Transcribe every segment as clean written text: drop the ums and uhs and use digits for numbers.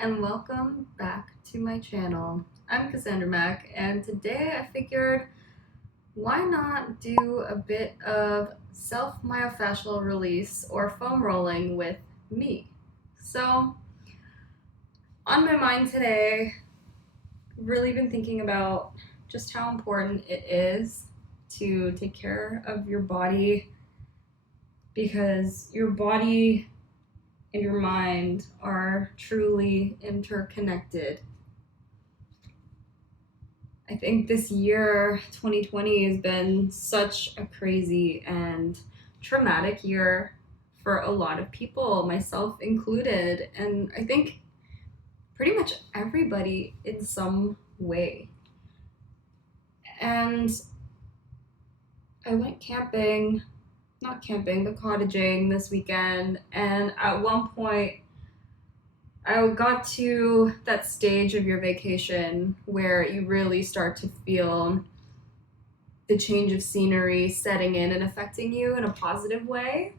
and welcome back to my channel. I'm Cassandra Mack, and today I figured why not do a bit of self-myofascial release or foam rolling with me. So, on my mind today, really been thinking about just how important it is to take care of your body, because your body and your mind are truly interconnected. I think this year, 2020, has been such a crazy and traumatic year for a lot of people, myself included, and I think pretty much everybody in some way. And I went camping, not camping, but cottaging this weekend, and at one point I got to that stage of your vacation where you really start to feel the change of scenery setting in and affecting you in a positive way.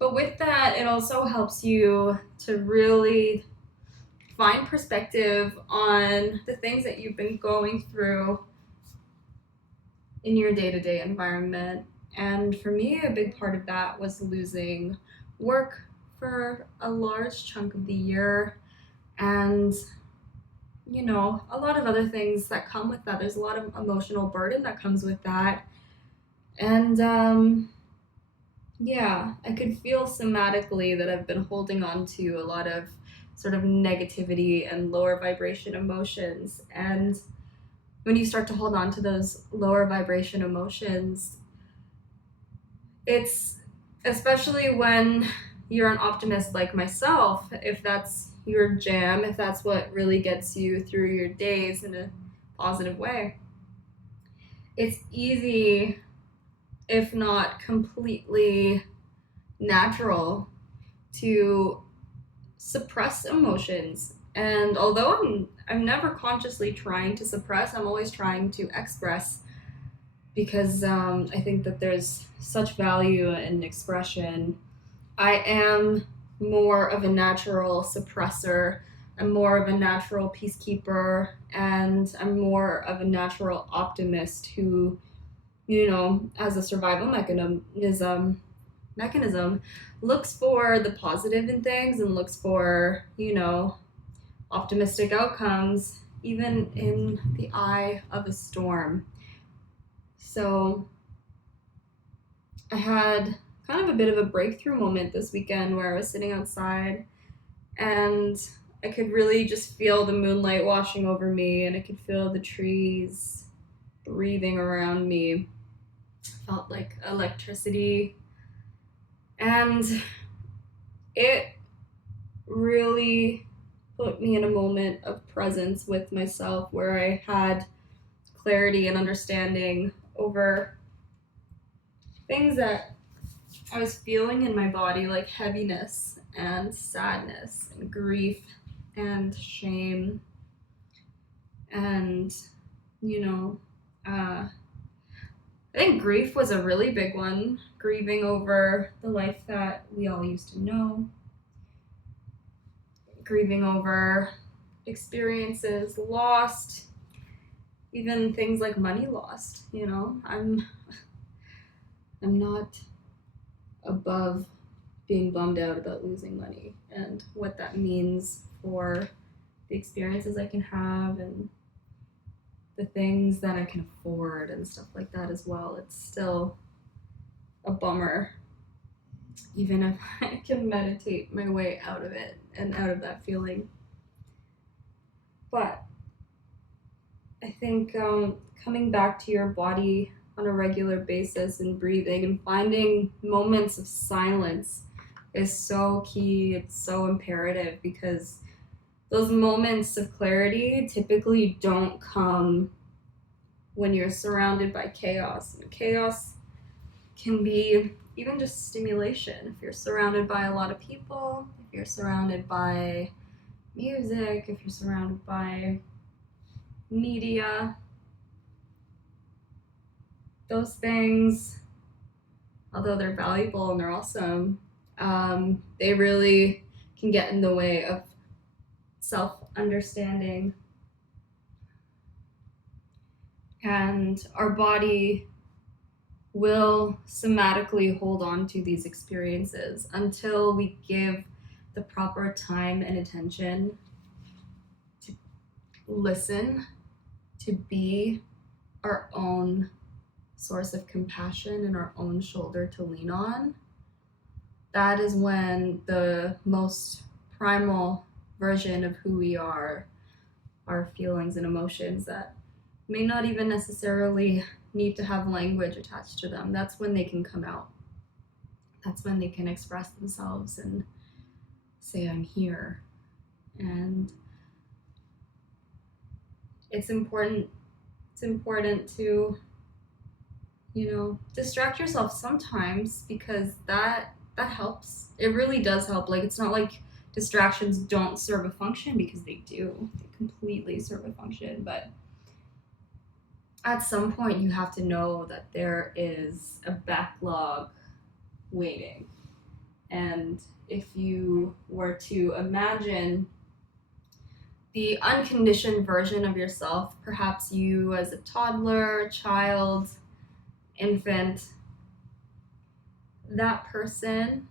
But with that, it also helps you to really find perspective on the things that you've been going through in your day-to-day environment. And for me, a big part of that was losing work for a large chunk of the year, and a lot of other things that come with that. There's a lot of emotional burden that comes with that. And I could feel somatically that I've been holding on to a lot of sort of negativity and lower vibration emotions. And when you start to hold on to those lower vibration emotions, it's especially when you're an optimist like myself, if that's your jam, if that's what really gets you through your days in a positive way, it's easy, if not completely natural, to suppress emotions. And although I'm never consciously trying to suppress, I'm always trying to express, because I think that there's such value in expression. I am more of a natural suppressor. I'm more of a natural peacekeeper, and I'm more of a natural optimist who, as a survival mechanism, looks for the positive in things and looks for, optimistic outcomes, even in the eye of a storm. So I had kind of a bit of a breakthrough moment this weekend where I was sitting outside and I could really just feel the moonlight washing over me, and I could feel the trees breathing around me. Felt like electricity, and it really put me in a moment of presence with myself where I had clarity and understanding over things that I was feeling in my body, like heaviness and sadness and grief and shame. And, I think grief was a really big one, grieving over the life that we all used to know, grieving over experiences lost, even things like money lost. I'm not above being bummed out about losing money and what that means for the experiences I can have and the things that I can afford and stuff like that as well. It's still a bummer, even if I can meditate my way out of it and out of that feeling. But I think coming back to your body on a regular basis and breathing and finding moments of silence is so key. It's so imperative, because those moments of clarity typically don't come when you're surrounded by chaos. And chaos can be even just stimulation. If you're surrounded by a lot of people, if you're surrounded by music, if you're surrounded by media, those things, although they're valuable and they're awesome, they really can get in the way of self-understanding. And our body will somatically hold on to these experiences until we give the proper time and attention to listen, to be our own source of compassion and our own shoulder to lean on. That is when the most primal version of who we are, our feelings and emotions that may not even necessarily need to have language attached to them, that's when they can come out. That's when they can express themselves and say, I'm here. And it's important to, distract yourself sometimes, because that helps. It really does help. Like, it's not like distractions don't serve a function, because they do. They completely serve a function. But at some point, you have to know that there is a backlog waiting. And if you were to imagine the unconditioned version of yourself, perhaps you as a toddler, child, infant, that person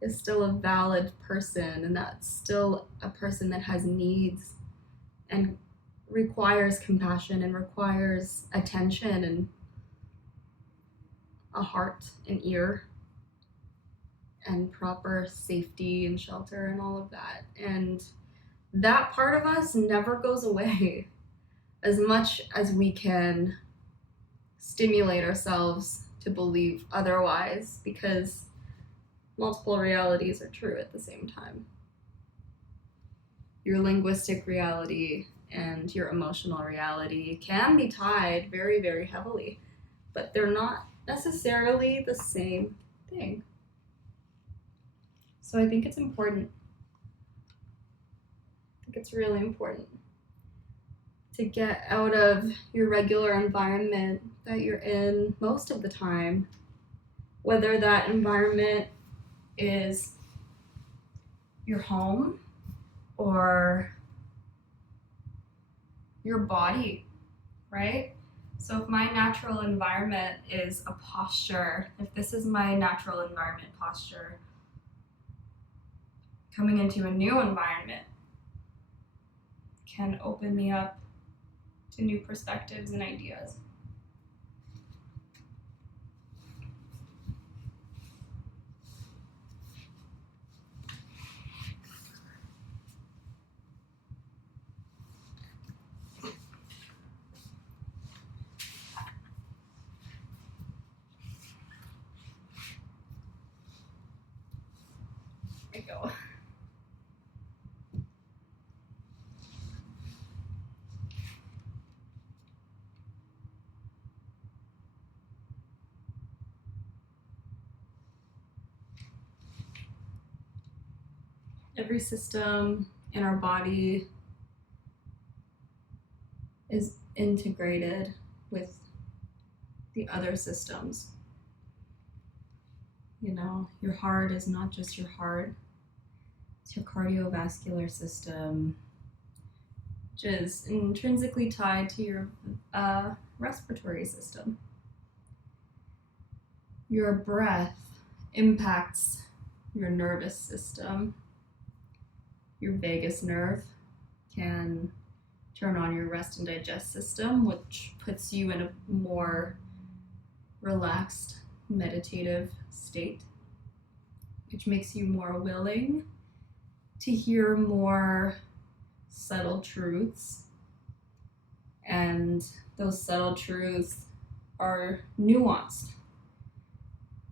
is still a valid person, and that's still a person that has needs and requires compassion and requires attention and a heart and ear and proper safety and shelter and all of that. And that part of us never goes away, as much as we can stimulate ourselves to believe otherwise, because multiple realities are true at the same time. Your linguistic reality and your emotional reality can be tied very, very heavily, but they're not necessarily the same thing. So I think it's important. I think it's really important to get out of your regular environment that you're in most of the time, whether that environment is your home or your body, right? So if my natural environment is a posture, if this is my natural environment posture, coming into a new environment can open me up to new perspectives and ideas. There we go. Every system in our body is integrated with the other systems. Your heart is not just your heart, it's your cardiovascular system, which is intrinsically tied to your respiratory system. Your breath impacts your nervous system. Your vagus nerve can turn on your rest and digest system, which puts you in a more relaxed, meditative state, which makes you more willing to hear more subtle truths. And those subtle truths are nuanced.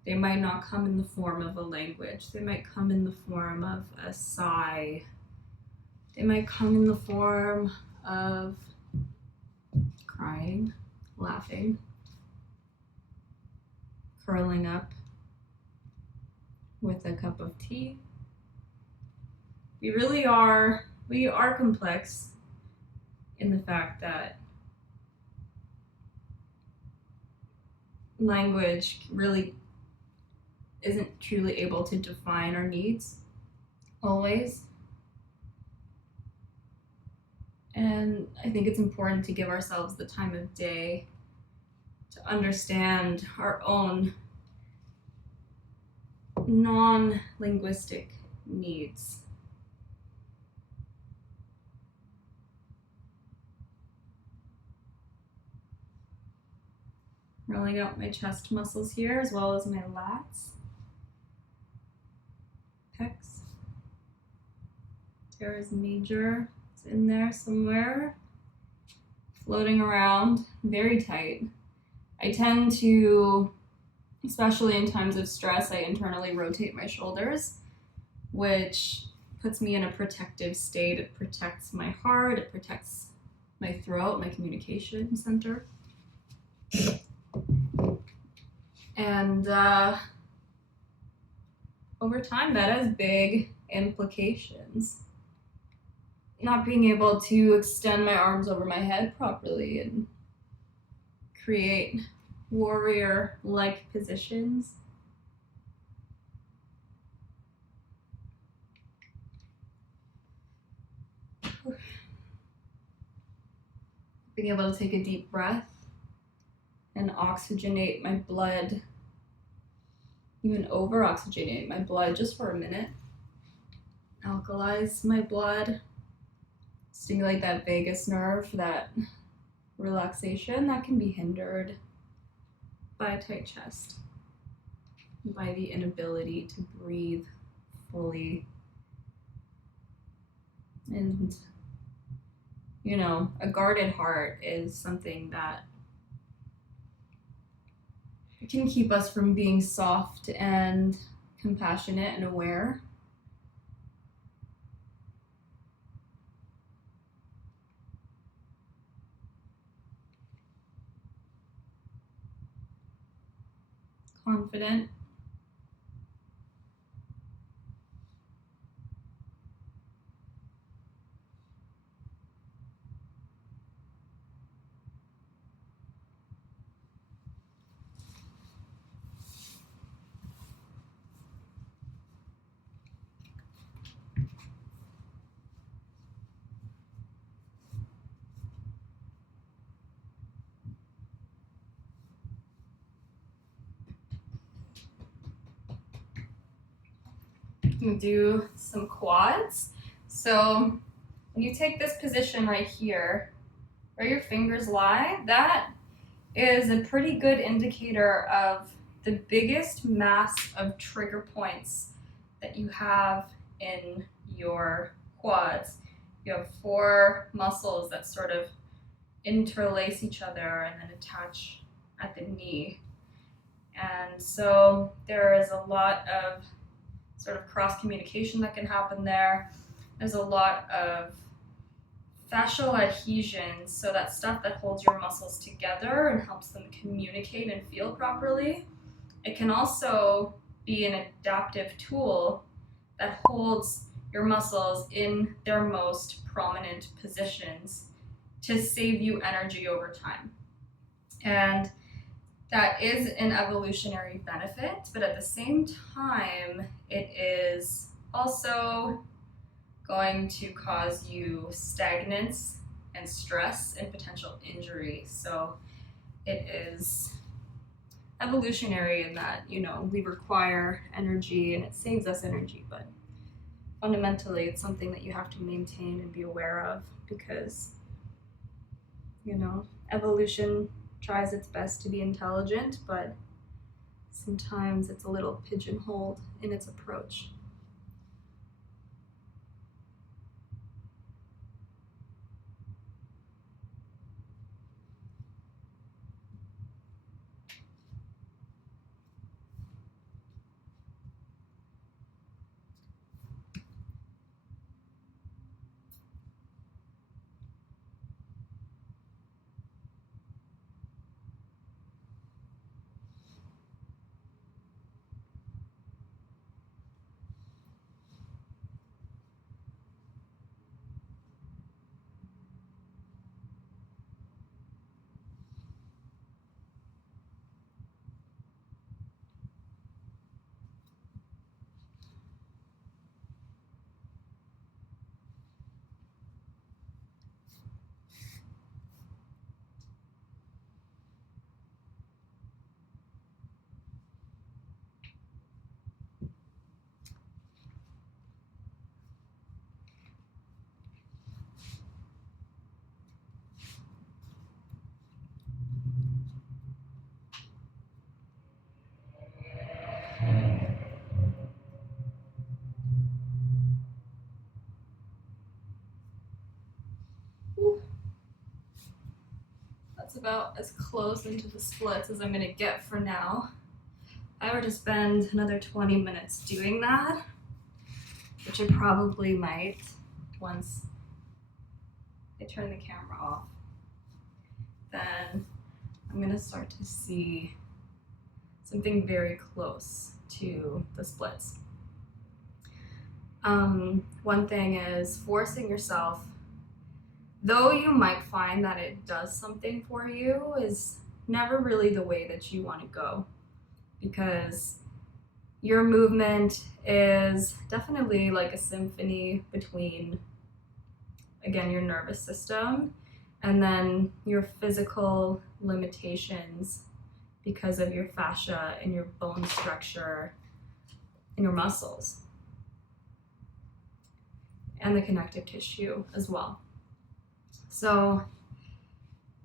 They might not come in the form of a language. They might come in the form of a sigh. They might come in the form of crying, laughing, curling up with a cup of tea. We are complex in the fact that language really isn't truly able to define our needs always. And I think it's important to give ourselves the time of day to understand our own non-linguistic needs. Rolling out my chest muscles here as well as my lats, pecs. Teres major, it's in there somewhere, floating around, very tight. I tend to, especially in times of stress, I internally rotate my shoulders, which puts me in a protective state. It protects my heart, it protects my throat, my communication center. And over time, that has big implications. Not being able to extend my arms over my head properly and create warrior-like positions. Being able to take a deep breath and oxygenate my blood, even over-oxygenate my blood just for a minute. Alkalize my blood, stimulate that vagus nerve for that relaxation that can be hindered by a tight chest, by the inability to breathe fully. And, you know, a guarded heart is something that can keep us from being soft and compassionate and aware. Confident. Do some quads. So when you take this position right here, where your fingers lie, that is a pretty good indicator of the biggest mass of trigger points that you have in your quads. You have 4 muscles that sort of interlace each other and then attach at the knee. And so there is a lot of sort of cross communication that can happen there. There's a lot of fascial adhesions, so that stuff that holds your muscles together and helps them communicate and feel properly. It can also be an adaptive tool that holds your muscles in their most prominent positions to save you energy over time. And that is an evolutionary benefit, but at the same time, it is also going to cause you stagnance and stress and potential injury. So it is evolutionary in that, you know, we require energy and it saves us energy, but fundamentally it's something that you have to maintain and be aware of because, you know, evolution tries its best to be intelligent, but sometimes it's a little pigeonholed in its approach. about as close into the splits as I'm going to get for now. If I were to spend another 20 minutes doing that, which I probably might once I turn the camera off, then I'm going to start to see something very close to the splits. One thing is forcing yourself, though you might find that it does something for you, is never really the way that you want to go, because your movement is definitely like a symphony between, again, your nervous system and then your physical limitations because of your fascia and your bone structure and your muscles and the connective tissue as well. So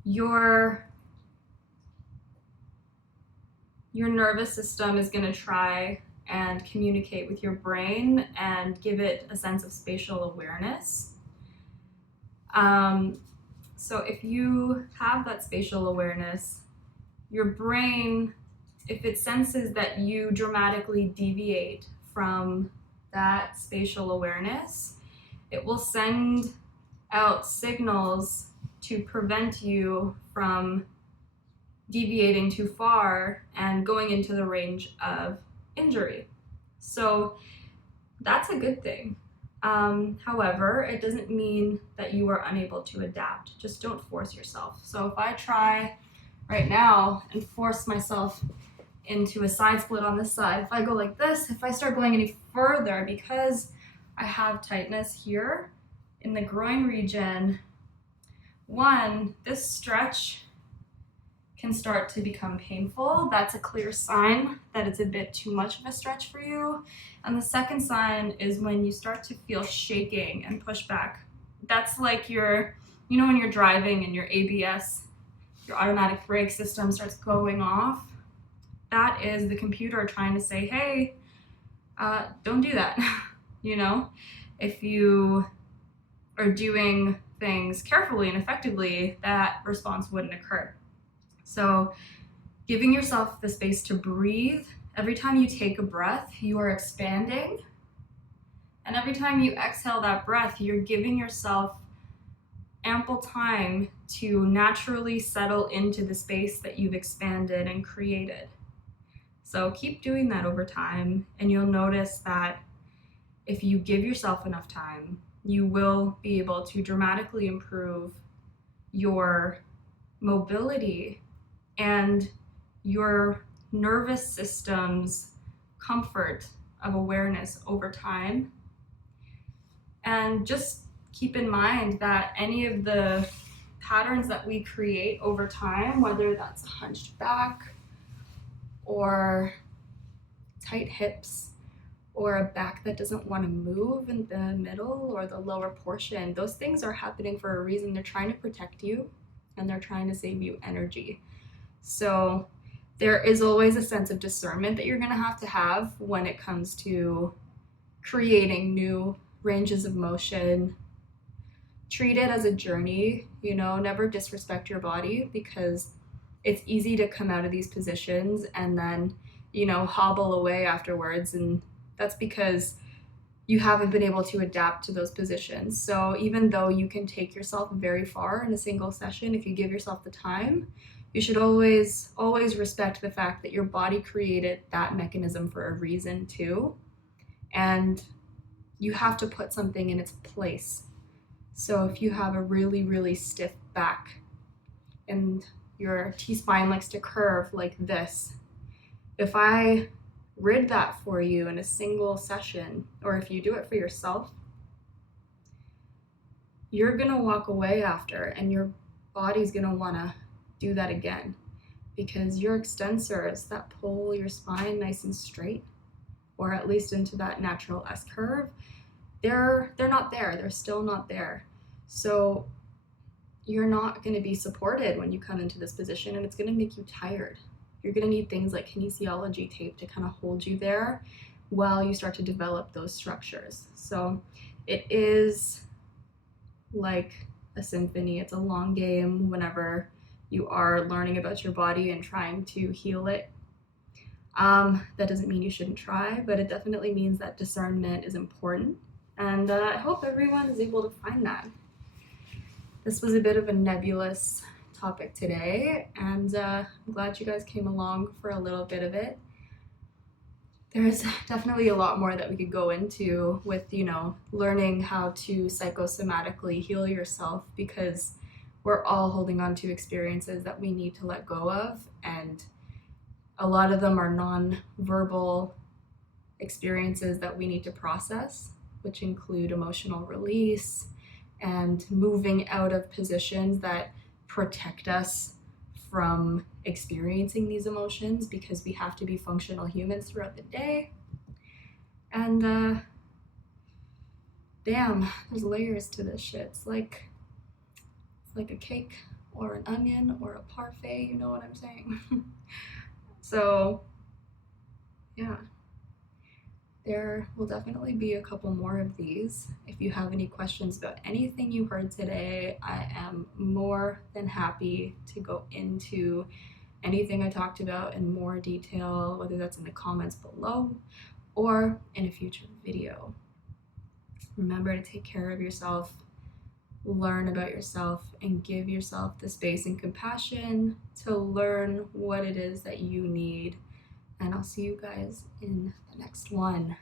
your nervous system is going to try and communicate with your brain and give it a sense of spatial awareness. So if you have that spatial awareness, your brain, if it senses that you dramatically deviate from that spatial awareness, it will send out signals to prevent you from deviating too far and going into the range of injury. So that's a good thing. However, it doesn't mean that you are unable to adapt. Just don't force yourself. So if I try right now and force myself into a side split on this side, if I go like this, if I start going any further, because I have tightness here in the groin region, one, this stretch can start to become painful. That's a clear sign that it's a bit too much of a stretch for you. And the second sign is when you start to feel shaking and pushback. That's like when you're driving and your ABS, your automatic brake system, starts going off. That is the computer trying to say, hey, don't do that. If you are doing things carefully and effectively, that response wouldn't occur. So giving yourself the space to breathe. Every time you take a breath, you are expanding. And every time you exhale that breath, you're giving yourself ample time to naturally settle into the space that you've expanded and created. So keep doing that over time, and you'll notice that if you give yourself enough time, you will be able to dramatically improve your mobility and your nervous system's comfort of awareness over time. And just keep in mind that any of the patterns that we create over time, whether that's a hunched back or tight hips or a back that doesn't want to move in the middle or the lower portion, those things are happening for a reason. They're trying to protect you and they're trying to save you energy. So there is always a sense of discernment that you're going to have when it comes to creating new ranges of motion. Treat it as a journey, never disrespect your body, because it's easy to come out of these positions and then, hobble away afterwards. And that's because you haven't been able to adapt to those positions. So even though you can take yourself very far in a single session, if you give yourself the time, you should always respect the fact that your body created that mechanism for a reason too. And you have to put something in its place. So if you have a really, really stiff back and your T-spine likes to curve like this, if I rid that for you in a single session, or if you do it for yourself, you're gonna walk away after and your body's gonna wanna do that again, because your extensors that pull your spine nice and straight, or at least into that natural S curve, they're not there. They're still not there. So you're not going to be supported when you come into this position, and it's going to make you tired. You're going to need things like kinesiology tape to kind of hold you there while you start to develop those structures. So it is like a symphony. It's a long game whenever you are learning about your body and trying to heal it. That doesn't mean you shouldn't try, but it definitely means that discernment is important. And I hope everyone is able to find that. This was a bit of a nebulous topic today, and I'm glad you guys came along for a little bit of it. There's definitely a lot more that we could go into with, learning how to psychosomatically heal yourself, because we're all holding on to experiences that we need to let go of, and a lot of them are non-verbal experiences that we need to process, which include emotional release and moving out of positions that protect us from experiencing these emotions, because we have to be functional humans throughout the day. And damn, there's layers to this shit. It's like a cake or an onion or a parfait, you know what I'm saying? So yeah, there will definitely be a couple more of these. If you have any questions about anything you heard today, I am more than happy to go into anything I talked about in more detail, whether that's in the comments below or in a future video. Remember to take care of yourself, learn about yourself, and give yourself the space and compassion to learn what it is that you need. And I'll see you guys in the next one.